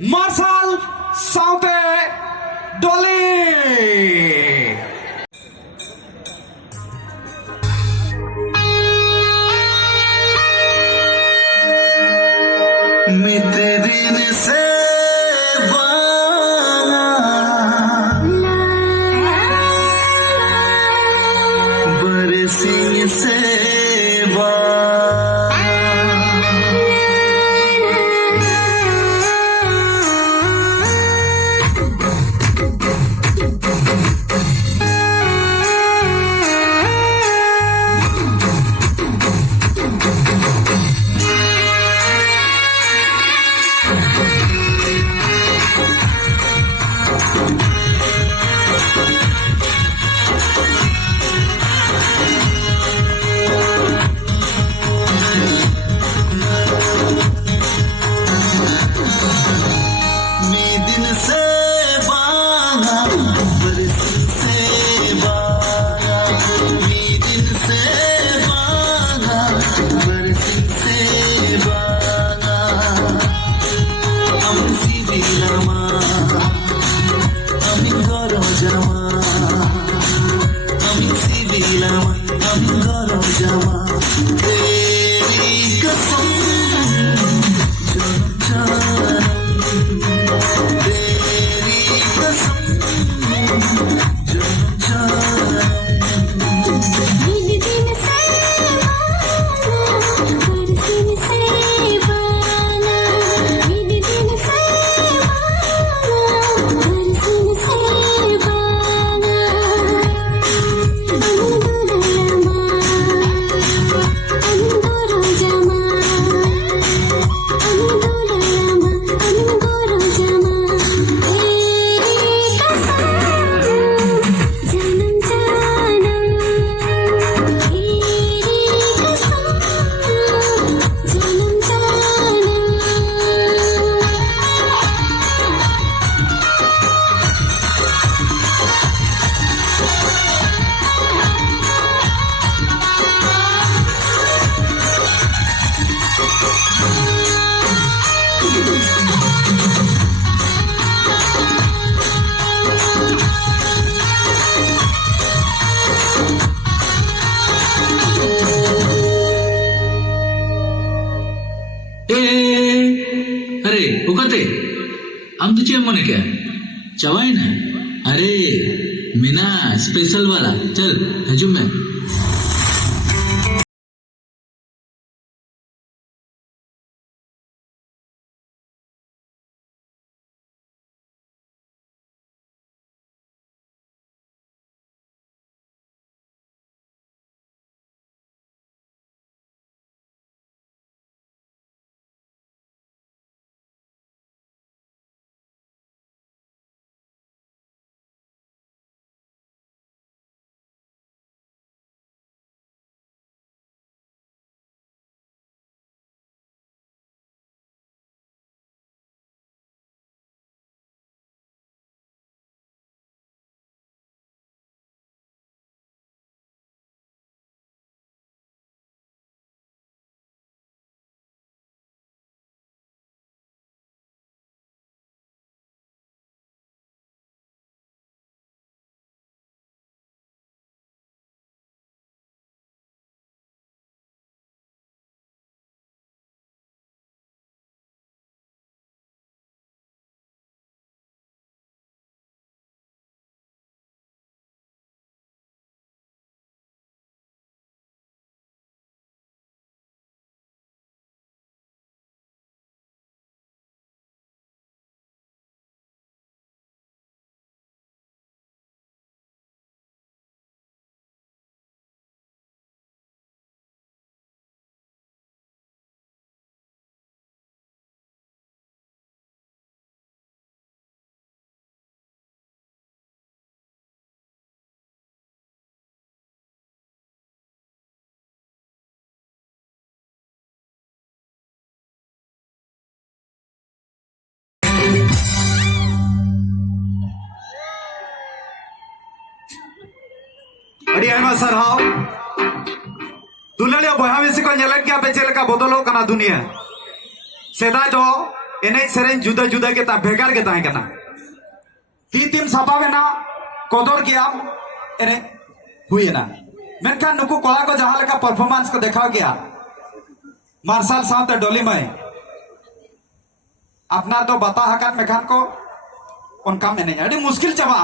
Marshal Saute Dolly. मिते दिन से बरसिंग से अरे उकते हम तुझे मने क्या चवाई ना अरे मीना स्पेशल वाला चल हजूम में Adi ayma sarhaw Dulaliya boya misi ko nyelet kya pe cheleka bodolo kana dunia Sedai do एने सेरें जुदा जुदा के ता भेगार के ताहे कना ती तीम सापावेना कोदर गया एने हुई ना मेनखान नुकु कोला को जहां लेका परफॉर्मेंस को देखा गया मार्शल साथ डोली में अपना तो बता हकान मेखान को उनका में नहीं अड़ी मुश्किल चबा